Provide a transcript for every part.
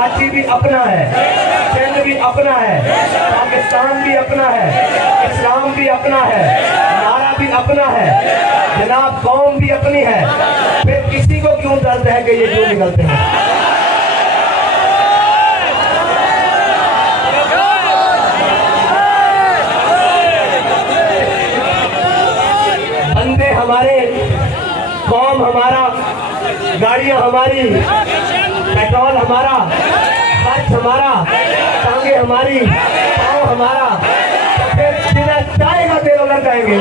कराची भी अपना है, सिंध भी अपना है, पाकिस्तान भी अपना है, इस्लाम भी अपना है, नारा भी अपना है, जनाब कौम भी अपनी है। फिर किसी को क्यों दर्द है कि ये क्यों निकलते हैं? बंदे हमारे, कौम हमारा, गाड़ियां हमारी, पेट्रोल हमारा, खर्च हमारा, टांगे हमारी, पाँव हमारा, तो फिर बिना चाय का तेल उलट जाएंगे।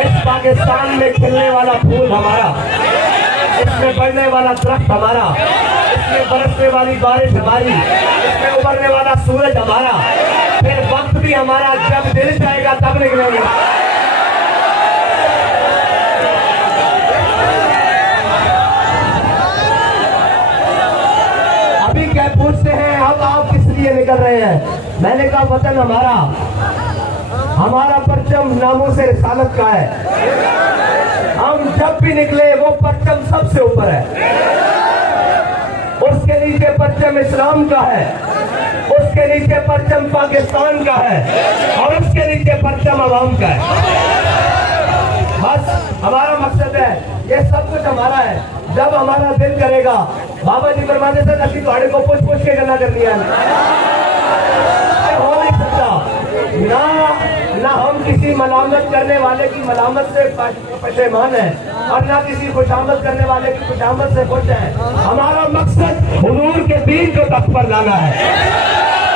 इस पाकिस्तान में खिलने वाला फूल हमारा, इसमें बढ़ने वाला दरख्त हमारा, इसमें बरसने वाली बारिश हमारी, इसमें उभरने वाला सूरज हमारा। फिर वक्त भी हमारा, जब दिल जाएगा तब निकलेंगे। अभी क्या पूछते हैं अब आप किस लिए निकल रहे हैं? मैंने कहा वतन हमारा, हमारा परचम नामों से रिसालत का है। हम जब भी निकले वो परचम सबसे ऊपर है, उसके नीचे परचम इस्लाम का है, उसके नीचे परचम पाकिस्तान का है, और उसके नीचे परचम अवाम का है। बस हमारा मकसद है, ये सब कुछ हमारा है। जब हमारा दिल करेगा, बाबा जी फरमाते थे नबी तुम्हारे को पूछ पूछ के गला करनी है, हो नहीं सकता ना हम किसी मलामत करने वाले की मलामत से पशेमान है, और ना किसी खुशामद करने वाले की खुशामद से खुश है। हमारा मकसद हुजूर के दीन को तख्त पर लाना है।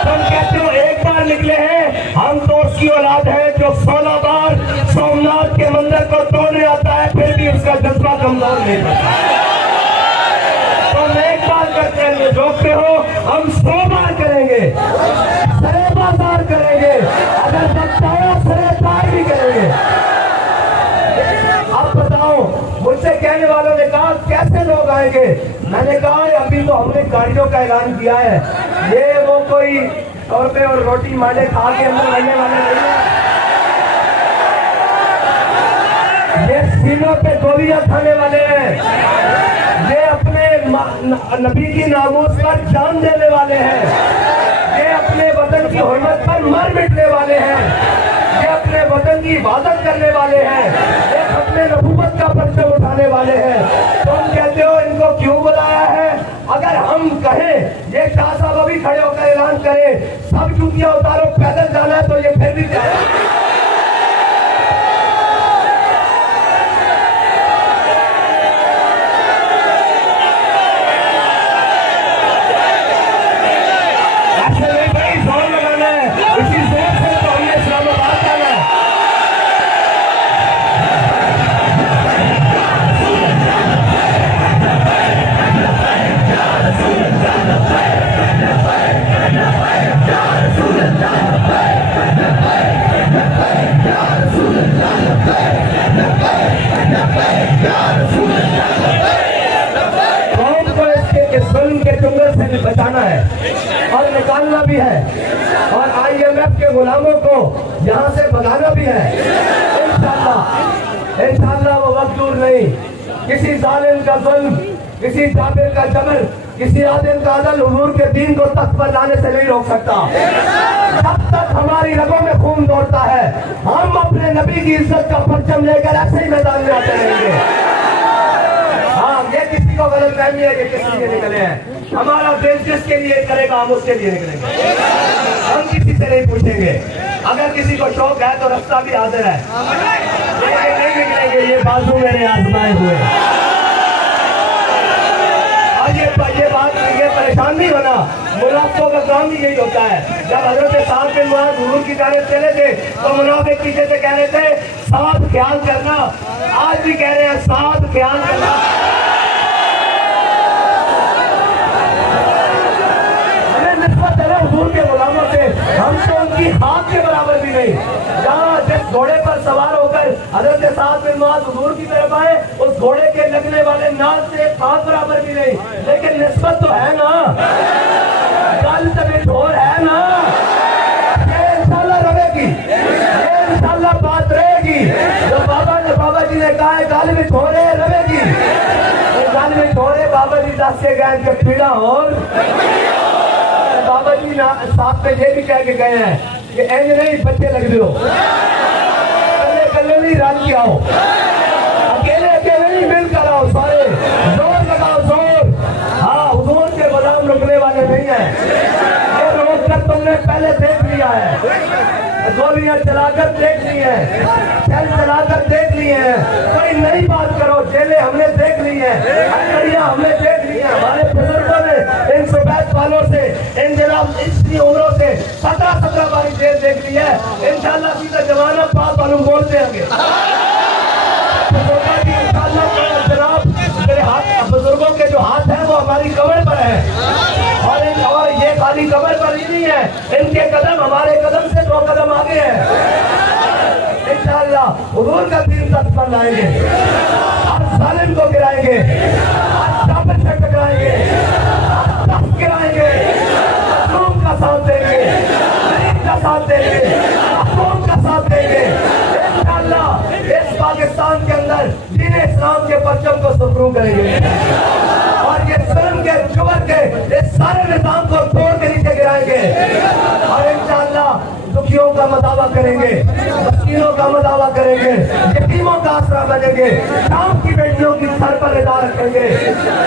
तुम कहते हो एक बार निकले हैं, हम तो उसकी औलाद है जो 16 बार सोमनाथ के मंदिर को तोड़ने आता है, फिर भी उसका जज्बा कमजोर नहीं पड़ता। तुम एक बार करते हैं रोकते हो, हम 100 बार करेंगे, सरे बाजार करेंगे, अगर बताया सरे तार भी करेंगे। अब बताओ, मुझसे कहने वालों ने कहा कैसे लोग आएंगे? मैंने कहा अभी तो हमने गाड़ियों का ऐलान किया है, ये वो कोई तोरपे और रोटी मांडे खा के अंदर रहने वाले नहीं है, ये सीनों पे गोलियां खाने वाले हैं, ये अपने नबी की नामूस पर जान देने वाले हैं, ये अपने वतन की हुर्मत पर मर मिटने वाले हैं, ये अपने वतन की इबादत करने वाले हैं, ये अपने नबूवत का परचम उठाने वाले हैं। तुम कहते हो इनको क्यों बुलाया है? अगर हम कहें, ये शाह साहब अभी खड़े होकर ऐलान करें सब जूतियां उतारो पैदल जाना है, तो ये फिर भी जाए। बचाना है और निकालना भी है, और IMF के गुलामों को यहाँ से भगाना भी है। इंशाअल्लाह वो वक्त दूर नहीं, किसी जालिम का जुल्म, किसी जाबिर का जबर, किसी आदिल का अदल हुजूर के दीन को तख्त पर लाने से नहीं रोक सकता। जब तक हमारी रगों में खून दौड़ता है, हम अपने नबी की इज्जत का परचम लेकर ऐसे ही मैदान में आते रहेंगे। हाँ, ये किसी को गलत फहमी है कि किस लिए निकले हैं। हमारा दिल जिसके लिए करेगा हम उसके लिए निकलेंगे, हम किसी से नहीं पूछेंगे। अगर किसी को शौक है तो रास्ता भी हाजिर है, लेकिन नहीं निकलेंगे, ये बाजू मेरे आजमाए हुए। और ये बात, ये परेशान नहीं होना, मुनाफिकों का काम ही यही होता है। जब हजरत साद बिन मुआज हुजूर की जानिब चले थे तो मुनाफिक पीछे से कह रहे थे साद ख्याल करना, आज भी कह रहे हैं साद ख्याल करना। हुजूर के गुलामों से हम तो उनकी खाक के बराबर भी नहीं। जहाँ जिस घोड़े पर सवार होकर हजरत साद बिन मुआज हुजूर की तरफ आए, उस घोड़े के लगने वाले नाल से खाक बराबर भी नहीं, लेकिन निस्बत तो है ना, कल तक और है ना। ने कहा है गल में थोड़े रवेगी, गल में थोड़े बाबा जी दस के गए कि पीड़ा और बाबा जी साथ में ये भी कह के गए हैं कि इंज नहीं बच्चे लग दो, कले कले नहीं रल के आओ, अकेले अकेले नहीं मिलकर आओ, सारे जोर लगाओ जोर। हाँ हुजूर के गुलाम रुकने वाले नहीं है, ये रोक कर तुमने पहले देख लिया है, गोलियां चलाकर देख ली है, सेल चलाकर देख ली है, कोई नई बात करो, जेलें हमने देख ली है, हथकड़ियां हमने देख ली है, हमारे बुजुर्गों ने इन सुबैत वालों से, इन जनाब इतनी उम्रों से 17-17 बारी जेल देख ली है। इंशाल्लाह सीधा जमाना पाक वालों बोलते हैं जनाब मेरे हाथ, बुजुर्गों के जो हाथ है वो हमारी कमर पर है, और ये खाली कमर पर ही नहीं है, इनके कदम हमारे कदम से 2 कदम आगे है। इंशाअल्लाह हुजूर का दीन तक पर लाएंगे, हर जालिम को गिराएंगे, हर काफिर से टकराएंगे, हर तख्त गिराएंगे, मजलूम का साथ देंगे, गरीब का साथ देंगे, अक़वाम का साथ देंगे। इंशाअल्लाह इस पाकिस्तान के अंदर दीन इस्लाम के परचम को सुरखरू करेंगे, और ये जुल्म के जुबर के इस सारे निजाम को तोड़ के नीचे गिराएंगे, और इंशाअल्लाह दुखियों का मदावा करेंगे, मस्कीनों का मदावा करेंगे, यतीमों का आसरा बनेंगे, शाम की बेटियों की सर पर रिदा रखेंगे,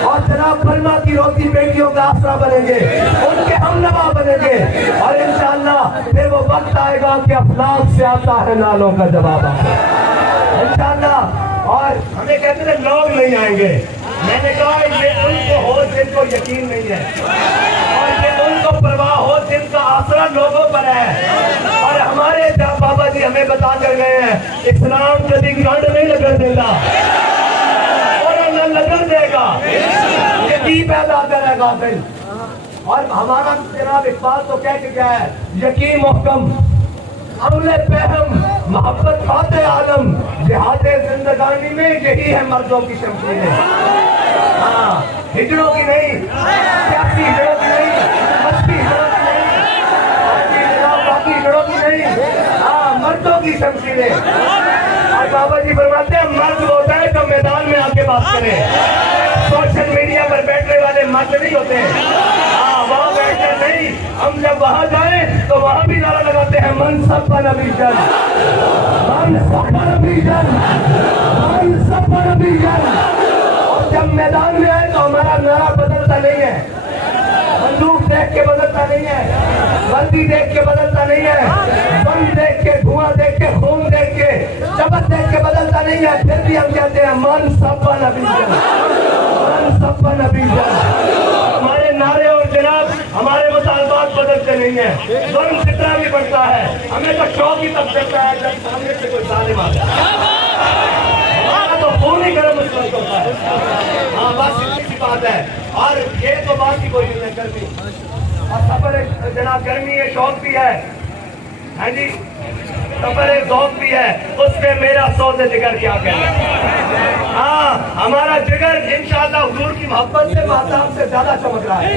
और जनाब फरमा की रोती बेटियों का आसरा बनेंगे, उनके हमनवा बनेंगे, और इंशाअल्लाह फिर वो वक्त आएगा कि अफलाक से आता है नालों का जवाब इंशाअल्लाह। और हमें कहते थे लोग नहीं आएंगे, मैंने कहा ये उनको हो जिनको यकीन नहीं है, और ये उनको परवाह हो जिनका आसरा लोगों पर है। और हमारे बाबा जी हमें बता कर गए हैं इस्लाम कभी गंढ नहीं लगन देगा और न लगन देगा, यकीन पैदा करेगा फिर। और हमारा जनाब इकबाल तो कह के गया है यकीन मुहकम अमले पहम मोहब्बत फाते आलम, जिहादे जिंदगानी में यही है मर्दों की शमशीरें। हाँ हिजड़ों की नहीं, सियासी हिजड़ों की नहीं, मस्ती हिजड़ों की नहीं, बाकी हिजड़ों की नहीं, हाँ मर्दों की शमशीरें। और बाबा जी फरमाते हैं मर्द होता है तो मैदान में आके बात करे, सोशल मीडिया पर बैठने वाले मर्द नहीं होते। हाँ वहाँ बैठे नहीं, हम जब वहाँ जाए तो वहाँ भी नारा लगाते हैं मन सब पर अभिजन, मन सब पर अभिजन, मन सब पर अभिजन। और जब मैदान में आए तो हमारा नारा बदलता नहीं है, बंदूक देख के बदलता नहीं है, वर्दी देख के बदलता नहीं है, बम देख के, धुआं देख के, खून देख के, चमक देख के बदलता नहीं है। फिर भी हम कहते हैं मन सब पर अभिजन, मन सब पर अभिजन। हमारे नारे और जनाब हमारे मुतालबात बदलते नहीं है, जुल्म कितना भी बढ़ता है हमें तो शौक ही तब चलता है जब सामने से कोई जालिम आता है, हमारा तो खून ही गर्म होता है। हाँ बस इतनी सी बात है, और ये तो बात ही कोई नहीं करती। और सफर जनाब गर्मी है, शौक भी है, हाँ जी सफर शौक भी है, उसमें मेरा सौदे जिगर क्या कहना। हाँ हमारा जिगर इंशाअल्लाह हुजूर की मोहब्बत से माताम से ज्यादा चमक रहा है,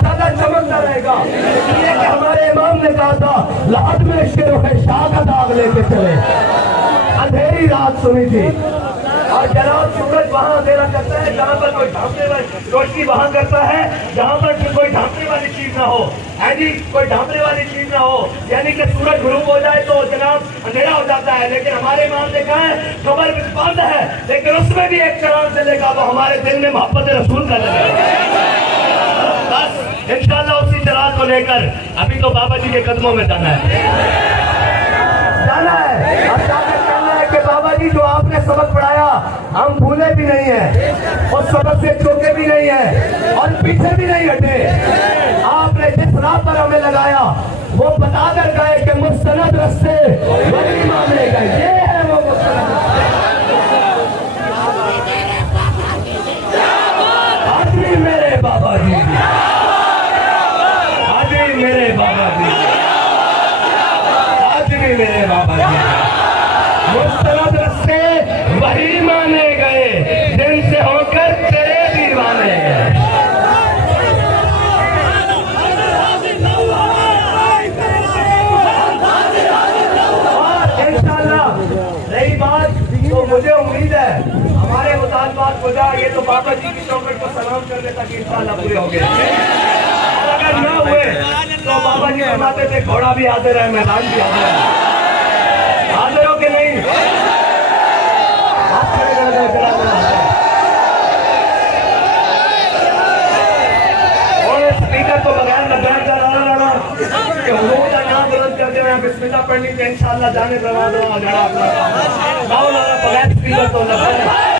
ज्यादा चमकता रहेगा, इसलिए कि हमारे इमाम ने कहा था लाद में शेर है शाह का दाग लेके चले। अंधेरी रात सुनी थी और जनाब सूरज वहाँ अंधेरा करता है जहाँ पर कोई ढांपने वाली रोशनी वहाँ करता है जहाँ पर कोई ढांपने वाली चीज ना हो, है जी कोई ढांपने वाली चीज ना हो, यानी कि सूरज गुरूब हो जाए तो जनाब अंधेरा हो जाता है। लेकिन हमारे इमाम ने कहा है कमर बंद है लेकिन उसमें भी एक चराग चलेगा, वो हमारे दिल में मोहब्बत रसूल का लगेगा। बस इंशाअल्लाह उसी चराग को लेकर अभी तो बाबा जी के कदमों में जाना है, जाना है, और जाकर कहना है कि बाबा जी जो आपने सबक पढ़ाया हम भूले भी नहीं है, उस सबक से चूके भी नहीं है और पीछे भी नहीं हटे। आपने जिस राह पर हमें लगाया वो बता कर गए कि मुस्तनद रस्ते वही मानेगा, ये है वो मुस्तनद। हाजिरी मेरे बाबा जी, हाजिरी मेरे बाबा जी, हाजिरी मेरे बाबा जी। मुस्तनद रस्ते वही माने गए जिनसे होकर तेरे दीवाने गए। और इंशाअल्लाह रही बात तो मुझे बात हो जाए ये तो बाबा जी की चौखट को सलाम करने तक इंशाअल्लाह पूरे हो गए। और अगर न हुए तो बाबा जी फरमाते थे घोड़ा भी हाजिर है, मैदान भी हाजिर है। हाजिर हो कि नहीं? हाथ खड़े कर दो जरा जरा। और स्पीकर को बगैर लगाया जा रहा कि हुजूर का नाम बुलंद करते हुए बिस्मिल्लाह पढ़नी चाहिए इंशाअल्लाह जाने दरवाजा जरा अपना बगैर स्पीकर तो लगा